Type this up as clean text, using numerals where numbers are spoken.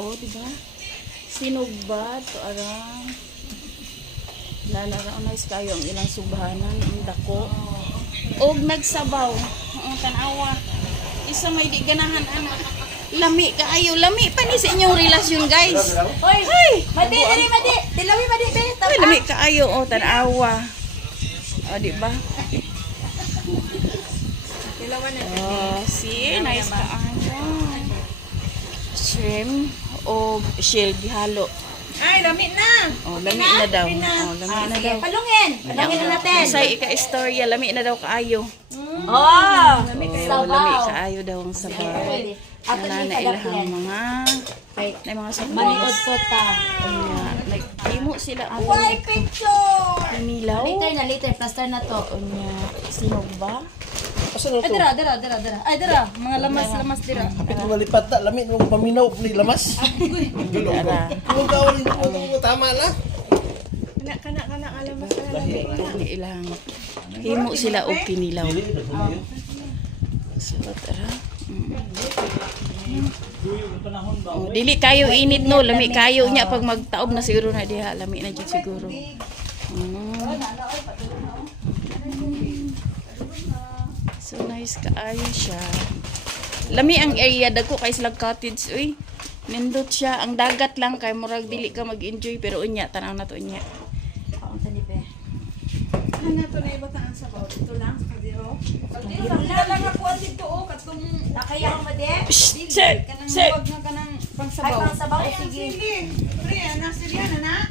oh, di ba? Sinugbat to arang. Lalara nice kayo ang ilang subhanan, ang dako. Og nagsabaw. Ang tanawa. Isa may di ganahan anak. Lami kaayo, lami pa ni sa inyong relasyon, guys. Hoy, Hoy, madi, dili, madi. Dilawi, madi, be. Ay, lami kaayo, oh, tanawa. Oh, di ba? Dilawan na. Oh, see, nice kaayo. Shrimp o shell gihalo. Ay, lami na. Oh, lami na daw. Oh, lami na daw. Palungin. Palungin na natin. Sa ika-istorya, lami na daw kaayo. Oh, Lami kaayo daw ang sabaw. Ato ni Nana ilahang kadakyan. mga na mga sabaw. Maliod ko ta. Nagtimo sila ang Why picture? Hinilaw. Later, plaster na to. Unya, sinog ba? Ay, dira. Ay, dira. Mga lamas dira. Kapit lumalipat na, lamit mong paminaw ni lamas. Ara. Kung gawin mo tama na. Kana alamas Ni ilang himo sila og kinilaw. So, tara. Oh, dili kayo init no, lami kayo nya pag magtaob na siguro na diha, lami na jud siguro. So nice kaayo siya. Lami ang area dagko kay Slag Cottage uy. Nindot siya, ang dagat lang kay murag dili ka mag-enjoy pero unya tanaw na to unya. Ano to na ibataan sa baw? Ito lang sa kadiro. Wala lang ako dito o katong nakaya mo de. Shit. Kanang huwag na kanang pangsabaw. Ay pangsabaw sige. Pre, anak sila na.